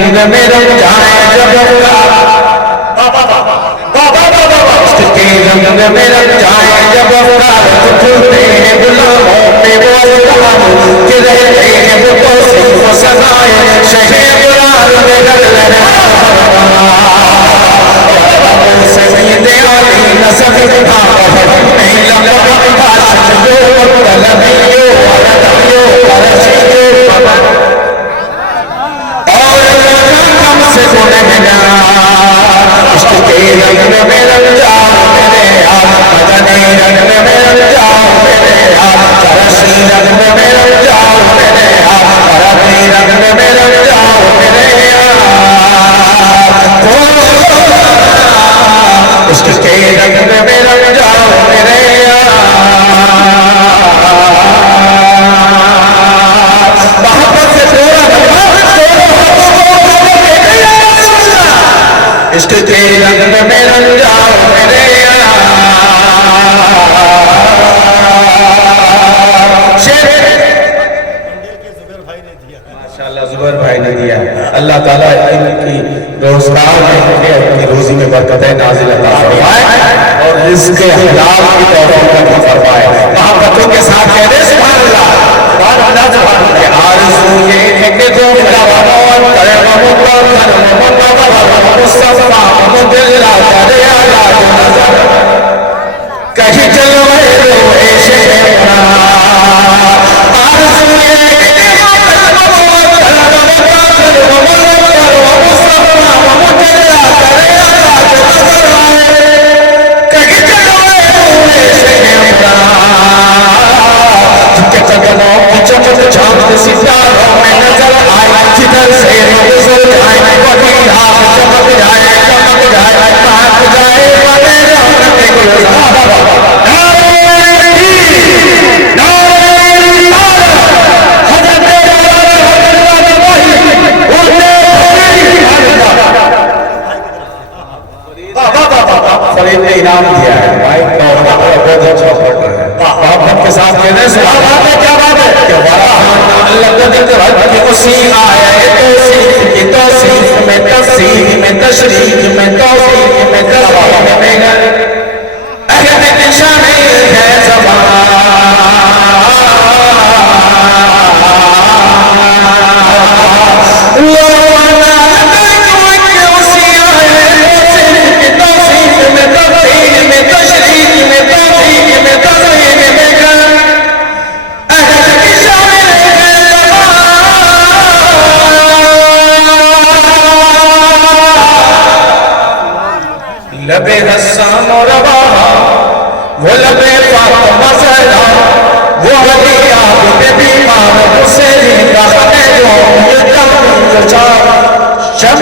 में रंग जाए जब के रंग में रंग जाए जब फूलते हैं गुलाबों पे वो गुलाब कि रहते हैं वो तो सिर्फ सजाए शहे गुलाल में रंग से मीदे आली नसब था नहीं लगा भाषण जो तलबियो अरबियो अरशियो और कम से गुनहगार इश्क के रंग में रंग जाओ मेरे यार मदनी रंग में रंग जाओ मेरे यार चरसी रंग में रंग जाओ मेरे यार अरबी रंग में रंग जाओ मेरे यार इश्क के रंग में रंग जाओ मेरे यार मोहब्बत से इश्क के रंग में रंग जाओ मेरे यार माशाअल्लाह जुबैर भाई ने दिया। अल्लाह ताला इनकी रोजगार में इनकी रोजी में बरकतें नाज़िल अता फरमाए और रिज़्क़ हलाल की तौफीक अता फरमाए। मोहब्बतों के साथ कह दे सुभान अल्लाह सुभान अल्लाह सुभान अल्लाह। आरज़ू ये है कि जो मेरा मोहम्मद करे मोहम्मद मुस्तफा मुदिल्ला करे आला नजर कहीं चलो रोए शेरा आरज़ू ये सितारों में नजर आए जिधर से गुजर जाए वही राह चमक जाए चमक जाए महक जाए बने रहमत गुलजार फरीद ने इनाम दिया है भाई बहुत अच्छा पढ़ रहा है मोहब्बत के साथ कहने से क्या बात है कि अल्लाह को जिक्र कि उसी आयत की तौसीफ में तफसीर में तशरीह में तौसीफ में तस्वीर में अहद की शामिल है ज़बान लबे हसन और रवाहा वो लबे फातिमा ज़हरा वो हदिया पे बीमार हुसैन का है जो ये दम चार शब